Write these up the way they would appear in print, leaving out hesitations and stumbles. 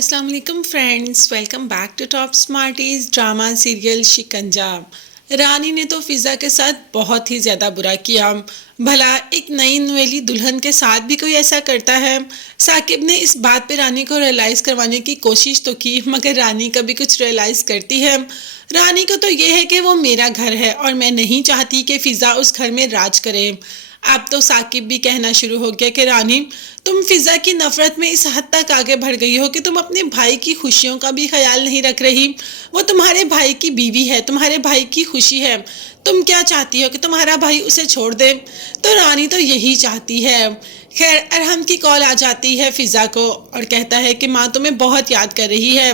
अस्सलाम वालेकुम friends, welcome back to top smarties drama serial Shikanja. Rani ने तो फिज़ा के साथ बहुत ही ज़्यादा बुरा किया। भला एक नई नवेली दुल्हन के साथ भी कोई ऐसा करता है। साकिब ने इस बात पे रानी को रियलाइज़ करवाने की कोशिश तो की, मगर रानी कभी कुछ रियलाइज़ करती है। रानी को तो ये है कि वो मेरा घर है और मैं नहीं चाहती कि फ़िज़ा उस घर में राज करे। अब तो साकिब भी कहना शुरू हो गया कि रानी, तुम फिजा की नफरत में इस हद तक आगे बढ़ गई हो कि तुम अपने भाई की खुशियों का भी ख्याल नहीं रख रही। वो तुम्हारे भाई की बीवी है, तुम्हारे भाई की खुशी है। तुम क्या चाहती हो कि तुम्हारा भाई उसे छोड़ दे? तो रानी तो यही चाहती है। खैर, अरहम की कॉल आ जाती है फिजा को और कहता है कि माँ तुम्हें बहुत याद कर रही है,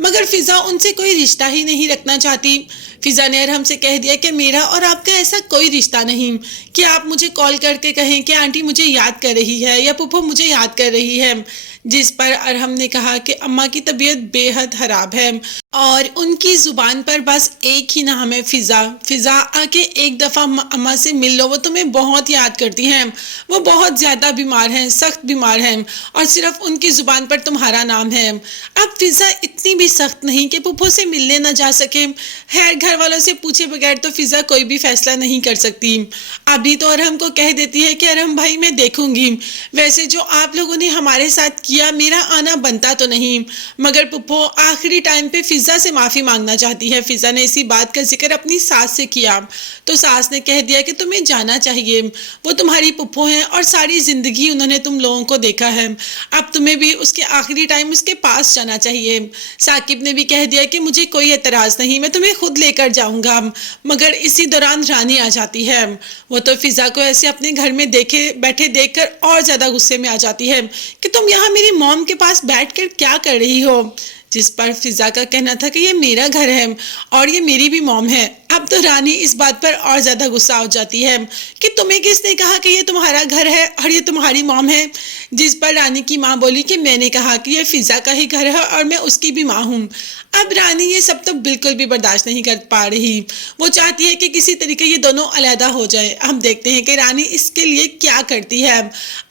मगर फिजा उनसे कोई रिश्ता ही नहीं रखना चाहती। फिजा ने अरहम से कह दिया कि मेरा और आपका ऐसा कोई रिश्ता नहीं कि आप मुझे कॉल करके कहें कि आंटी मुझे याद कर रही है या पुप्पो मुझे याद कर रही है। जिस पर अरहम ने कहा कि अम्मा की तबीयत बेहद खराब है और उनकी ज़ुबान पर बस एक ही नाम है फ़िज़ा। फ़िज़ा आके एक दफ़ा अम्मा से मिल लो, वो तुम्हें बहुत याद करती हैं। वो बहुत ज़्यादा बीमार हैं, सख्त बीमार हैं और सिर्फ उनकी ज़ुबान पर तुम्हारा नाम है। अब फ़िज़ा इतनी भी सख्त नहीं कि पुप्पो से मिलने ना जा सके। खैर, घर वालों से पूछे बगैर तो फ़िज़ा कोई भी फ़ैसला नहीं कर सकती। अभी तो अरहम को कह देती है कि अरहम भाई मैं देखूंगी, वैसे जो आप लोगों ने हमारे साथ किया मेरा आना बनता तो नहीं, मगर पुप्पो आखिरी टाइम पे फिजा से माफ़ी मांगना चाहती है। फिजा ने इसी बात का जिक्र अपनी सास से किया तो सास ने कह दिया कि तुम्हें जाना चाहिए, वो तुम्हारी पुप्पो हैं और सारी ज़िंदगी उन्होंने तुम लोगों को देखा है। अब तुम्हें भी उसके आखिरी टाइम उसके पास जाना चाहिए। साकिब ने भी कह दिया कि मुझे कोई एतराज़ नहीं, मैं तुम्हें खुद लेकर जाऊंगा। मगर इसी दौरान रानी आ जाती है। वो तो फिजा को ऐसे अपने घर में देखे बैठे देखकर और ज़्यादा गुस्से में आ जाती है कि तुम यहाँ मेरी मॉम के पास बैठकर क्या कर रही हो। जिस पर फिजा का कहना था कि ये मेरा घर है और ये मेरी भी मॉम है। अब तो रानी इस बात पर और ज़्यादा गुस्सा हो जाती है कि तुम्हें किसने कहा कि ये तुम्हारा घर है और ये तुम्हारी मॉम है। जिस पर रानी की माँ बोली कि मैंने कहा कि ये फिजा का ही घर है और मैं उसकी भी माँ हूँ। अब रानी ये सब तो बिल्कुल भी बर्दाश्त नहीं कर पा रही। वो चाहती है कि किसी तरीके ये दोनों अलहदा हो जाए। हम देखते हैं कि रानी इसके लिए क्या करती है।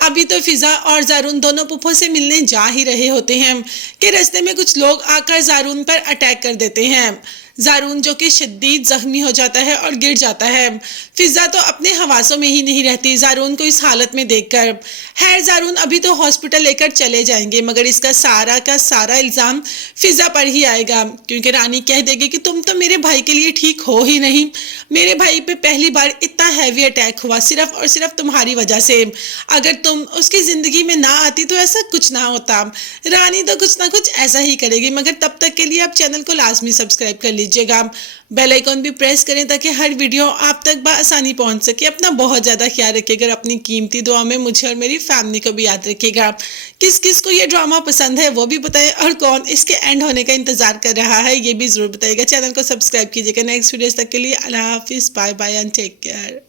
अभी तो फिजा और जारून दोनों पुप्पो से मिलने जा ही रहे होते हैं कि रास्ते में कुछ लोग आकर जारून पर अटैक कर देते हैं। जारून जो कि शदीद जख्मी हो जाता है और गिर जाता है। फिजा तो अपने हवासों में ही नहीं रहती जारून को इस हालत में देखकर। खैर, जारून अभी तो हॉस्पिटल लेकर चले जाएंगे, मगर इसका सारा का सारा इल्ज़ाम फिजा पर ही आएगा, क्योंकि रानी कह देगी कि तुम तो मेरे भाई के लिए ठीक हो ही नहीं। मेरे भाई पे पहली बार इतना हैवी अटैक हुआ सिर्फ और सिर्फ तुम्हारी वजह से। अगर तुम उसकी ज़िंदगी में ना आती तो ऐसा कुछ ना होता। रानी तो कुछ ना कुछ ऐसा ही करेगी, मगर तब तक के लिए आप चैनल को लाजमी सब्सक्राइब कर लीजिएगा। बेल आइकॉन भी प्रेस करें ताकि हर वीडियो आप तक बआसानी पहुंच सके। अपना बहुत ज़्यादा ख्याल रखिएगा। अपनी कीमती दुआ में मुझे और मेरी फैमिली को भी याद रखिएगा। किस किस को ये ड्रामा पसंद है वो भी बताएं और कौन इसके एंड होने का इंतजार कर रहा है ये भी ज़रूर बताइएगा। चैनल को सब्सक्राइब कीजिएगा। नेक्स्ट वीडियोस तक के लिए अल्लाह हाफिज़, bye bye and take care.